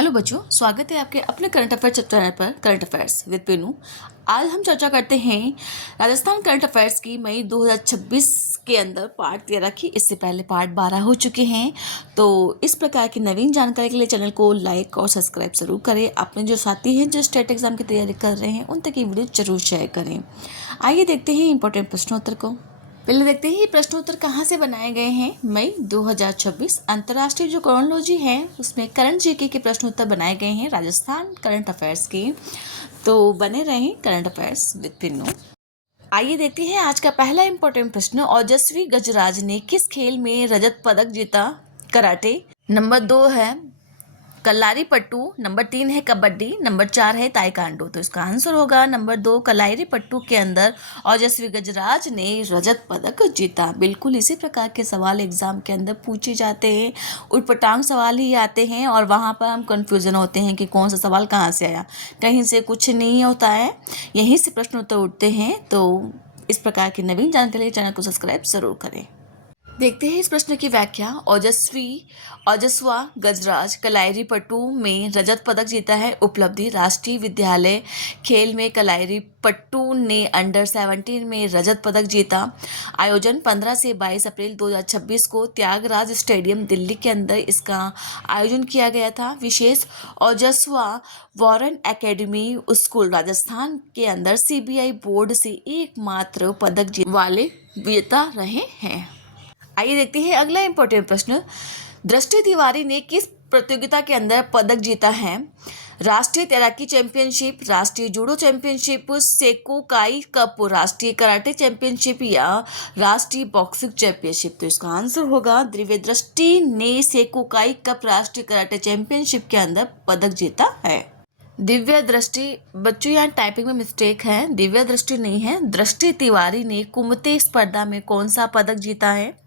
Hello बच्चों, स्वागत है आपके अपने करंट अफेयर्स चैनल पर करंट अफेयर्स विद पिनू। आज हम चर्चा करते हैं राजस्थान करंट अफेयर्स की मई 2026 के अंदर पार्ट 13 की। इससे पहले पार्ट 12 हो चुके हैं। तो इस प्रकार की नवीन जानकारी के लिए चैनल को लाइक और सब्सक्राइब जरूर करें। अपने जो साथी हैं जो स्टेट एग्जाम की तैयारी कर रहे हैं उन तक ये वीडियो जरूर शेयर करें। आइए देखते हैं इंपॉर्टेंट प्रश्नोत्तर को। पहले देखते हैं ये प्रश्नोत्तर कहाँ से बनाए गए हैं। मई 2026 अंतर्राष्ट्रीय जो क्रोनोलॉजी है उसमें करंट जीके के प्रश्नोत्तर बनाए गए हैं राजस्थान करंट अफेयर्स के। तो बने रहें करंट अफेयर्स विद पिन्नू। आइए देखते हैं आज का पहला इंपॉर्टेंट प्रश्न। ओजस्वी गजराज ने किस खेल में रजत पदक जीता? कराटे। नंबर 2 है कलारी पट्टू, नंबर 3 है कबड्डी, नंबर 4 है ताइक्वांडो। तो इसका आंसर होगा नंबर 2 कलारी पट्टू के अंदर ओजस्वी गजराज ने रजत पदक जीता। बिल्कुल इसी प्रकार के सवाल एग्जाम के अंदर पूछे जाते हैं। उटपटांग सवाल ही आते हैं और वहाँ पर हम कंफ्यूजन होते हैं कि कौन सा सवाल कहाँ से आया। कहीं से कुछ नहीं होता है, यहीं से प्रश्न उत्तर उठते हैं। तो इस प्रकार की नवीन जानकारी के लिए चैनल को सब्सक्राइब जरूर करें। देखते हैं इस प्रश्न की व्याख्या। ओजस्वा गजराज कलारी पट्टू में रजत पदक जीता है। उपलब्धि राष्ट्रीय विद्यालय खेल में कलारी पट्टू ने अंडर 17 में रजत पदक जीता। आयोजन 15 से 22 अप्रैल 2026 को त्यागराज स्टेडियम दिल्ली के अंदर इसका आयोजन किया गया था। विशेष ओजस्वा वॉरेन एकेडमी स्कूल राजस्थान के अंदर CBI बोर्ड से एकमात्र पदक जीतने वाले विजेता रहे हैं। आइए देखते हैं अगला इंपॉर्टेंट प्रश्न। दृष्टि तिवारी ने किस प्रतियोगिता के अंदर पदक जीता है? राष्ट्रीय तैराकी चैंपियनशिप, राष्ट्रीय जूडो चैंपियनशिप, सेकोकाई कप, राष्ट्रीय कराटे चैंपियनशिप या राष्ट्रीय बॉक्सिंग चैंपियनशिप। तो इसका आंसर होगा दिव्य दृष्टि ने सेकोकाई कप राष्ट्रीय कराटे चैंपियनशिप के अंदर पदक जीता है। दिव्य दृष्टि, बच्चों यहाँ टाइपिंग में मिस्टेक है, दिव्य दृष्टि नहीं है। दृष्टि तिवारी ने कुमते स्पर्धा में कौन सा पदक जीता है?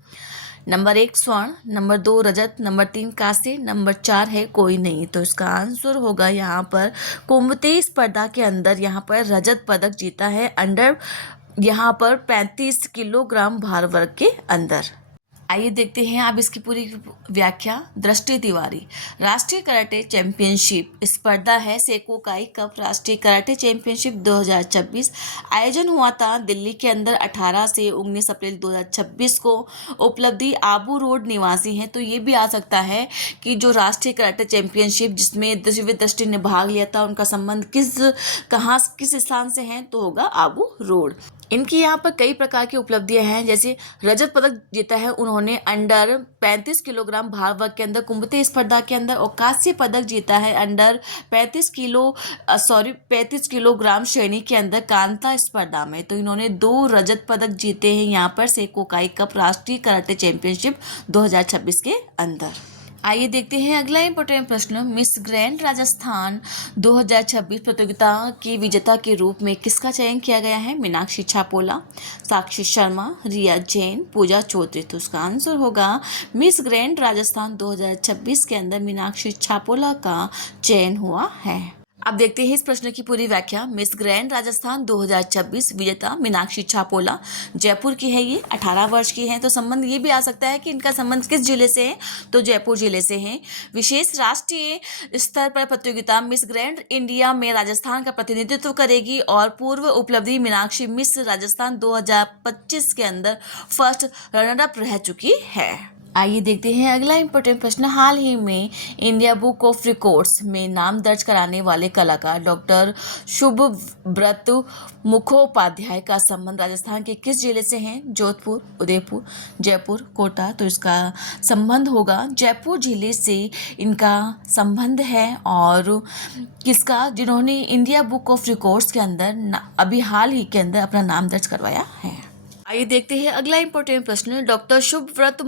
नंबर 1 स्वर्ण, नंबर 2 रजत, नंबर 3 कांस्य, नंबर 4 है कोई नहीं। तो इसका आंसर होगा यहाँ पर कुमते स्पर्धा के अंदर यहाँ पर रजत पदक जीता है अंडर यहाँ पर 35 किलोग्राम भार वर्ग के अंदर। आइए देखते हैं अब इसकी पूरी व्याख्या। दृष्टि तिवारी राष्ट्रीय कराटे चैंपियनशिप स्पर्धा है सेकोकाई कप राष्ट्रीय कराटे चैंपियनशिप 2026। आयोजन हुआ था दिल्ली के अंदर 18 से 19 अप्रैल 2026 को। उपलब्धि आबू रोड निवासी हैं। तो ये भी आ सकता है कि जो राष्ट्रीय कराटे चैंपियनशिप जिसमें दिव्य दृष्टि ने भाग लिया था उनका संबंध किस स्थान से है? तो होगा आबू रोड। इनकी यहाँ पर कई प्रकार की उपलब्धियां हैं। जैसे रजत पदक जीता है उन्होंने अंडर 35 किलोग्राम भार वर्ग के अंदर कुंभते स्पर्धा के अंदर, और कांस्य पदक जीता है अंडर 35 किलोग्राम श्रेणी के अंदर कांता स्पर्धा में। तो इन्होंने 2 रजत पदक जीते हैं यहाँ पर सेकोकाई कप राष्ट्रीय कराटे चैंपियनशिप 2026 के अंदर। आइए देखते हैं अगला इंपॉर्टेंट प्रश्न। मिस ग्रैंड राजस्थान 2026 प्रतियोगिता की विजेता के रूप में किसका चयन किया गया है? मीनाक्षी छापोला, साक्षी शर्मा, रिया जैन, पूजा चौधरी। तो उसका आंसर होगा मिस ग्रैंड राजस्थान 2026 के अंदर मीनाक्षी छापोला का चयन हुआ है। अब देखते हैं इस प्रश्न की पूरी व्याख्या। मिस ग्रैंड राजस्थान 2026 विजेता मीनाक्षी छापोला जयपुर की है। ये 18 वर्ष की है। तो संबंध ये भी आ सकता है कि इनका संबंध किस जिले से है? तो जयपुर जिले से है। विशेष राष्ट्रीय स्तर पर प्रतियोगिता मिस ग्रैंड इंडिया में राजस्थान का प्रतिनिधित्व करेगी और पूर्व उपलब्धि मीनाक्षी मिस राजस्थान 2025 के अंदर फर्स्ट रनर अप रह चुकी है। आइए देखते हैं अगला इंपॉर्टेंट प्रश्न। हाल ही में इंडिया बुक ऑफ रिकॉर्ड्स में नाम दर्ज कराने वाले कलाकार डॉक्टर शुभव्रत मुखोपाध्याय का संबंध राजस्थान के किस जिले से है? जोधपुर, उदयपुर, जयपुर, कोटा। तो इसका संबंध होगा जयपुर जिले से इनका संबंध है। और किसका? जिन्होंने इंडिया बुक ऑफ रिकॉर्ड्स के अंदर अभी हाल ही के अंदर अपना नाम दर्ज करवाया है। आइए देखते हैं अगला इंपॉर्टेंट प्रश्न। डॉक्टर शुभव्रत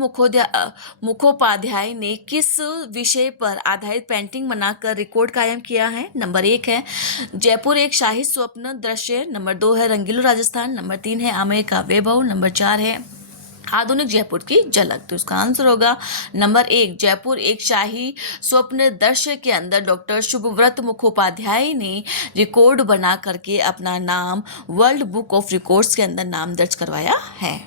मुखोपाध्याय ने किस विषय पर आधारित पेंटिंग बनाकर रिकॉर्ड कायम किया है? नंबर 1 है जयपुर एक शाही स्वप्न दृश्य, नंबर 2 है रंगीलो राजस्थान, नंबर 3 है आमेर का वैभव, नंबर 4 है आधुनिक जयपुर की झलक। तो इसका आंसर होगा नंबर 1 जयपुर एक शाही स्वप्न दृश्य के अंदर डॉक्टर शुभव्रत मुखोपाध्याय ने रिकॉर्ड बना करके अपना नाम वर्ल्ड बुक ऑफ रिकॉर्ड्स के अंदर नाम दर्ज करवाया है।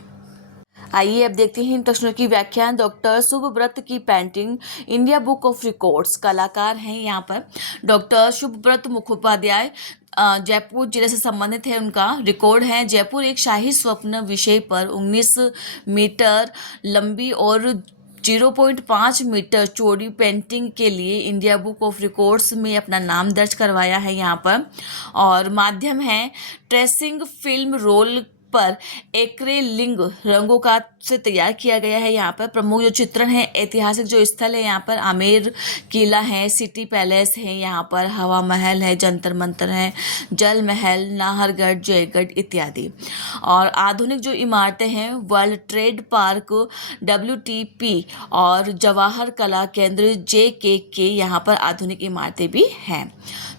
आइए अब देखते हैं इन प्रश्नों की व्याख्या। डॉक्टर शुभव्रत की painting India book of records, कलाकार हैं यहाँ पर डॉक्टर शुभव्रत मुखोपाध्याय। जयपुर जिले से संबंधित है, उनका रिकॉर्ड है जयपुर एक शाही स्वप्न विषय पर 19 मीटर लंबी और 0.5 मीटर चौड़ी पेंटिंग के लिए इंडिया बुक ऑफ रिकॉर्ड्स में अपना नाम दर्ज करवाया है यहाँ पर। और माध्यम है ट्रेसिंग फिल्म रोल पर एक्रेलिंग रंगों का से तैयार किया गया है। यहाँ पर प्रमुख जो चित्रण है, ऐतिहासिक जो स्थल है यहाँ पर आमेर किला है, सिटी पैलेस है, यहाँ पर हवा महल है, जंतर मंतर है, जल महल, नाहरगढ़, जयगढ़ इत्यादि। और आधुनिक जो इमारतें हैं, वर्ल्ड ट्रेड पार्क, WTP और जवाहर कला केंद्र JKK, यहाँ पर आधुनिक इमारतें भी हैं।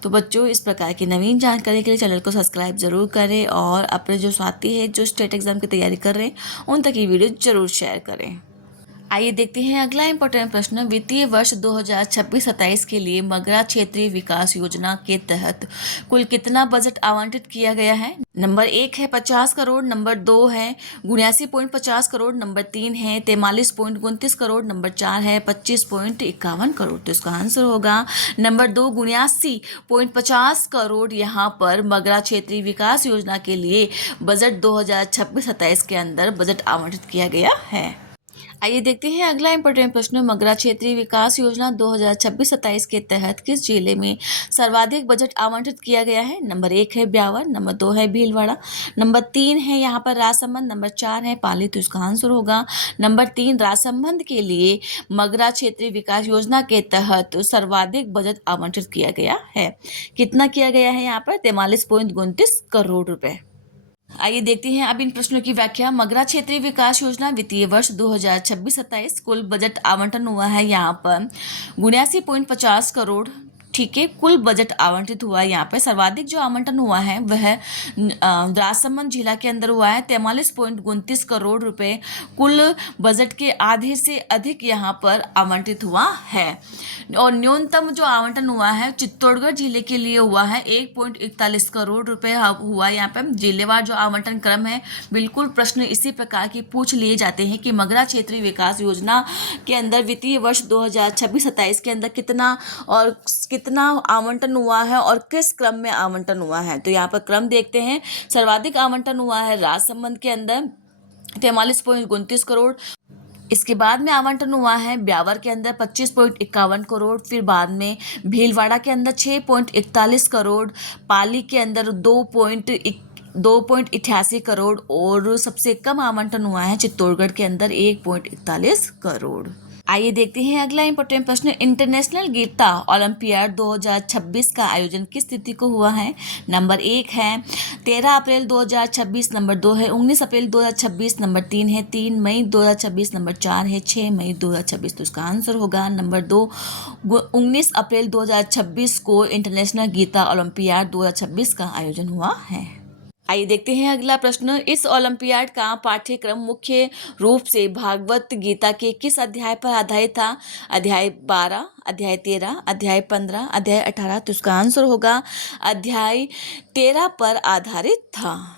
तो बच्चों, इस प्रकार की नवीन जानकारी के लिए चैनल को सब्सक्राइब जरूर करें और अपने जो साथी हैं जो स्टेट एग्जाम की तैयारी कर रहे हैं उन तक ये वीडियो जरूर शेयर करें। आइए देखते हैं अगला इंपॉर्टेंट प्रश्न। वित्तीय वर्ष 2026-27 के लिए मगरा क्षेत्रीय विकास योजना के तहत कुल कितना बजट आवंटित किया गया है? नंबर 1 है 50 करोड़, नंबर 2 है 79.50 करोड़, नंबर 3 है 43.29 करोड़, नंबर 4 है 25.51 करोड़। तो इसका आंसर होगा नंबर 2 79.50 करोड़। यहाँ पर मगरा क्षेत्रीय विकास योजना के लिए बजट 2026-27 के अंदर बजट आवंटित किया गया है। आइए देखते हैं अगला इंपॉर्टेंट प्रश्न। मगरा क्षेत्रीय विकास योजना 2026-27 के तहत किस जिले में सर्वाधिक बजट आवंटित किया गया है? नंबर 1 है ब्यावर, नंबर 2 है भीलवाड़ा, नंबर 3 है यहाँ पर राजसमंद, नंबर 4 है पाली। तो इसका आंसर होगा नंबर 3 राजसमंद के लिए मगरा क्षेत्रीय विकास योजना के तहत सर्वाधिक बजट आवंटित किया गया है। कितना किया गया है यहाँ पर? 43.29 करोड़ रुपए। आइए देखते हैं अब इन प्रश्नों की व्याख्या। मगरा क्षेत्रीय विकास योजना वित्तीय वर्ष 2026-27 कुल बजट आवंटन हुआ है यहाँ पर 79.50 करोड़। ठीक है, कुल बजट आवंटित हुआ है। यहाँ पे सर्वाधिक जो आवंटन हुआ है वह राजसमंद जिला के अंदर हुआ है 43.29 करोड़ रुपए। कुल बजट के आधे से अधिक यहाँ पर आवंटित हुआ है। और न्यूनतम जो आवंटन हुआ है चित्तौड़गढ़ जिले के लिए हुआ है 1.41 करोड़ रुपए हुआ। यहाँ पर जिलेवार जो आवंटन क्रम है, बिल्कुल प्रश्न इसी प्रकार के पूछ लिए जाते हैं कि मगरा क्षेत्रीय विकास योजना के अंदर वित्तीय वर्ष 2026-27 के अंदर कितना आवंटन हुआ है और किस क्रम में आवंटन हुआ है। तो यहाँ पर क्रम देखते हैं। सर्वाधिक आवंटन हुआ है राजसमंद के अंदर 43.29 करोड़। इसके बाद में आवंटन हुआ है ब्यावर के अंदर 25.51 करोड़, फिर बाद में भीलवाड़ा के अंदर 6.41 करोड़, पाली के अंदर 2.88 करोड़ और सबसे कम आवंटन हुआ है चित्तौड़गढ़ के अंदर 1.41 करोड़। आइए देखते हैं अगला इंपॉर्टेंट प्रश्न। इंटरनेशनल गीता ओलंपियाड 2026 का आयोजन किस तिथि को हुआ है? नंबर 1 है 13 अप्रैल 2026, नंबर 2 है 19 अप्रैल 2026, नंबर 3 है 3 मई 2026, नंबर 4 है 6 मई 2026। तो इसका आंसर होगा नंबर 2 19 अप्रैल 2026 को इंटरनेशनल गीता ओलंपियाड 2026 का आयोजन हुआ है। आइए देखते हैं अगला प्रश्न। इस ओलंपियाड का पाठ्यक्रम मुख्य रूप से भागवत गीता के किस अध्याय पर आधारित था? अध्याय 12, अध्याय 13, अध्याय 15, अध्याय 18। तो इसका आंसर होगा अध्याय 13 पर आधारित था।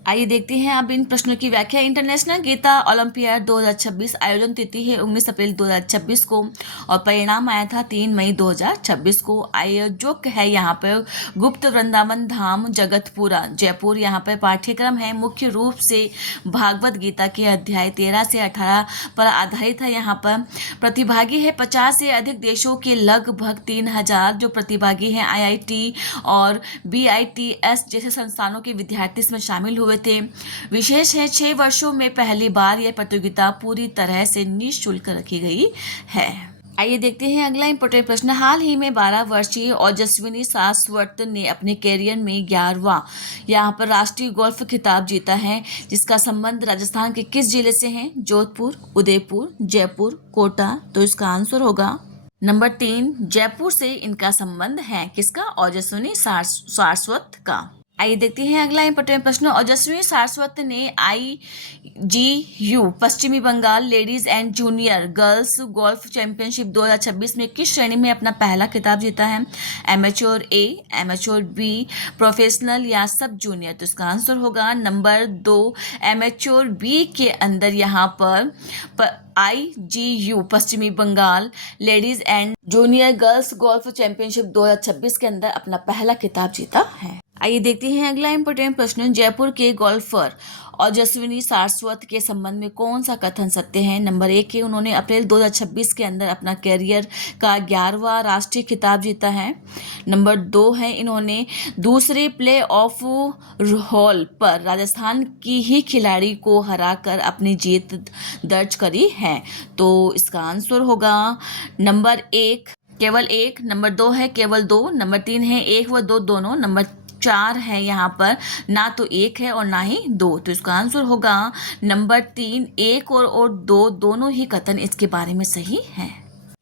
आइए देखते हैं अब इन प्रश्नों की व्याख्या। इंटरनेशनल गीता ओलंपियाड 2026 आयोजन तिथि है 19 अप्रैल 2026 को और परिणाम आया था 3 मई 2026 को। आयोजक है यहाँ पर गुप्त वृंदावन धाम जगतपुरा जयपुर। यहाँ पर पाठ्यक्रम है मुख्य रूप से भागवत गीता के अध्याय 13 से 18 पर आधारित है। यहाँ पर प्रतिभागी है 50 से अधिक देशों के लगभग 3000 जो प्रतिभागी हैं IIT और BITS जैसे संस्थानों के विद्यार्थी इसमें शामिल हुए थे। विशेष है 6 वर्षों में पहली बार यह प्रतियोगिता पूरी तरह से निःशुल्क रखी गई है। आइए देखते हैं अगला इंपॉर्टेंट प्रश्न। हाल ही में 12 वर्षीय ओजस्विनी सारस्वत ने अपने कैरियर में 11वां यहाँ पर राष्ट्रीय गोल्फ खिताब जीता है, जिसका संबंध राजस्थान के किस जिले से है? जोधपुर, उदयपुर, जयपुर, कोटा। तो इसका आंसर होगा नंबर 3 जयपुर से इनका संबंध है। किसका? ओजस्विनी सारस्वत का। आइए देखते हैं अगला इंपॉर्टेंट प्रश्न। ओजस्वी सारस्वत ने IGU पश्चिमी Bengal ladies and junior girls golf championship 2026 में किस श्रेणी में अपना पहला खिताब जीता है? एमेच्योर ए, एमेच्योर बी, प्रोफेशनल या सब जूनियर? तो इसका आंसर होगा नंबर 2 एमेच्योर बी के अंदर यहाँ पर IGU पश्चिमी Bengal ladies and junior girls golf championship 2026 के अंदर अपना पहला खिताब जीता है। आइए देखते हैं अगला इंपॉर्टेंट प्रश्न। जयपुर के गोल्फर ओजस्विनी सारस्वत के संबंध में कौन सा कथन सत्य है? नंबर 1 है उन्होंने अप्रैल 2026 के अंदर अपना कैरियर का 11वां राष्ट्रीय खिताब जीता है। नंबर 2 है इन्होंने दूसरे प्ले ऑफ हॉल पर राजस्थान की ही खिलाड़ी को हराकर अपनी जीत दर्ज करी है। तो इसका आंसर होगा नंबर 1 केवल 1, नंबर 2 है केवल 2, नंबर 3 है 1 व 2 दोनों, नंबर 4 है यहाँ पर ना तो 1 है और ना ही 2। तो इसका आंसर होगा नंबर 3 1 और 2 दोनों ही कथन इसके बारे में सही है।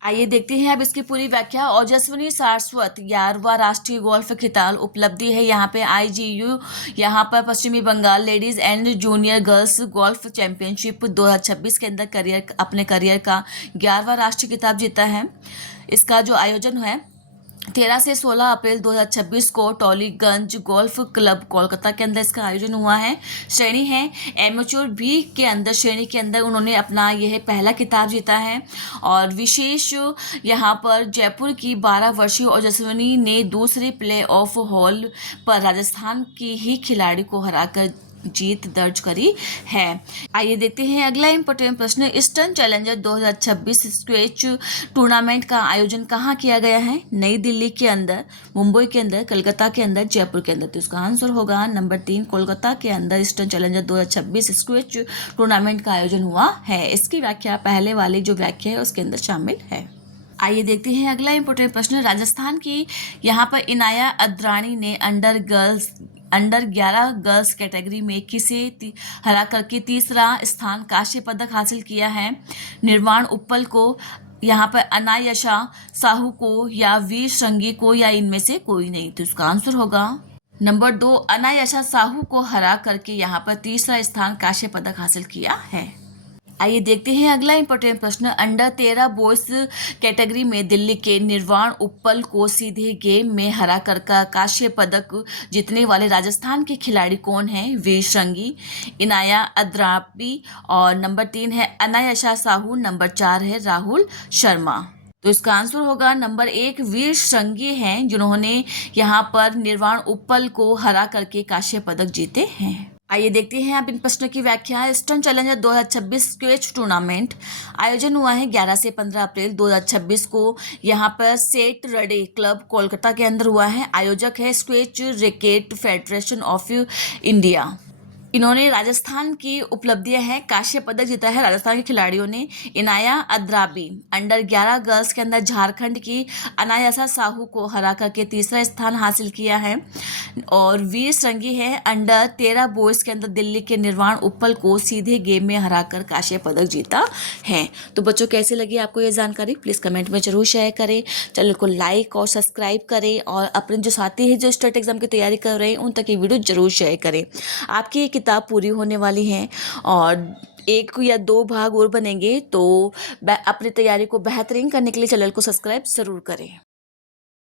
आइए देखते हैं अब इसकी पूरी व्याख्या। ओजस्विनी सारस्वत 11वां राष्ट्रीय गोल्फ खिताब उपलब्धि है यहाँ पे IGU यहाँ पर पश्चिमी Bengal ladies and junior girls golf championship 2026 के अंदर अपने करियर का 11वां राष्ट्रीय खिताब जीता है। इसका जो आयोजन है 13 से 16 अप्रैल 2026 को टॉलीगंज गोल्फ क्लब कोलकाता के अंदर इसका आयोजन हुआ है। श्रेणी है एमेच्योर बी के अंदर, श्रेणी के अंदर उन्होंने अपना यह पहला खिताब जीता है। और विशेष यहाँ पर जयपुर की 12 वर्षीय ओजस्विनी ने दूसरे प्ले ऑफ हॉल पर राजस्थान की ही खिलाड़ी को हराकर जीत दर्ज करी है। आइए देखते हैं अगला इंपॉर्टेंट प्रश्न। ईस्टर्न चैलेंजर 2026 स्क्वैश टूर्नामेंट का आयोजन कहाँ किया गया है? नई दिल्ली के अंदर, मुंबई के अंदर, कलकत्ता के अंदर, जयपुर के अंदर? तो इसका आंसर होगा नंबर 3 कोलकाता के अंदर ईस्टर्न चैलेंजर 2026 स्क्वैश टूर्नामेंट का आयोजन हुआ है। इसकी व्याख्या पहले वाली जो व्याख्या है उसके अंदर शामिल है। आइए देखते हैं अगला इंपॉर्टेंट प्रश्न। राजस्थान की यहाँ पर इनाया अद्रानी ने अंडर 11 गर्ल्स कैटेगरी में किसे हरा करके तीसरा स्थान कांस्य पदक हासिल किया है? निर्वाण उप्पल को, यहाँ पर अनायशा साहू को या वीर श्रृंगी को या इनमें से कोई नहीं? तो इसका आंसर होगा नंबर 2 अनायशा साहू को हरा करके यहाँ पर तीसरा स्थान कांस्य पदक हासिल किया है। आइए देखते हैं अगला इंपॉर्टेंट प्रश्न। अंडर 13 बॉयज कैटेगरी में दिल्ली के निर्वाण उप्पल को सीधे गेम में हरा कर का कांस्य पदक जीतने वाले राजस्थान के खिलाड़ी कौन हैं? वीर श्रृंगी, इनाया अद्राबी और नंबर 3 है अनायशा साहू, नंबर 4 है राहुल शर्मा। तो इसका आंसर होगा नंबर 1 वीर श्रृंगी हैं जिन्होंने यहाँ पर निर्वाण उप्पल को हरा करके कांस्य पदक जीते हैं। आइए देखते हैं अब इन प्रश्नों की व्याख्या। ईस्टर्न चैलेंजर 2026 स्क्वैश टूर्नामेंट आयोजन हुआ है 11 से 15 अप्रैल 2026 को यहाँ पर सेट रडे क्लब कोलकाता के अंदर हुआ है। आयोजक है squash racket federation of India. इन्होंने राजस्थान की उपलब्धियां हैं, कांस्य पदक जीता है राजस्थान के खिलाड़ियों ने। इनाया अद्राबी अंडर 11 गर्ल्स के अंदर झारखंड की अनायासा साहू को हरा करके तीसरा स्थान हासिल किया है। और वीर श्रृंगी है अंडर 13 बॉयज़ के अंदर दिल्ली के निर्वाण उप्पल को सीधे गेम में हराकर कांस्य पदक जीता है। तो बच्चों कैसी लगी आपको ये जानकारी? प्लीज़ कमेंट में जरूर शेयर करें, चैनल को लाइक और सब्सक्राइब करें और अपने जो साथी हैं जो स्टेट एग्जाम की तैयारी कर रहे हैं उन तक ये वीडियो जरूर शेयर करें। आपकी किताब पूरी होने वाली है और 1 या 2 भाग और बनेंगे, तो अपनी तैयारी को बेहतरीन करने के लिए चैनल को सब्सक्राइब ज़रूर करें।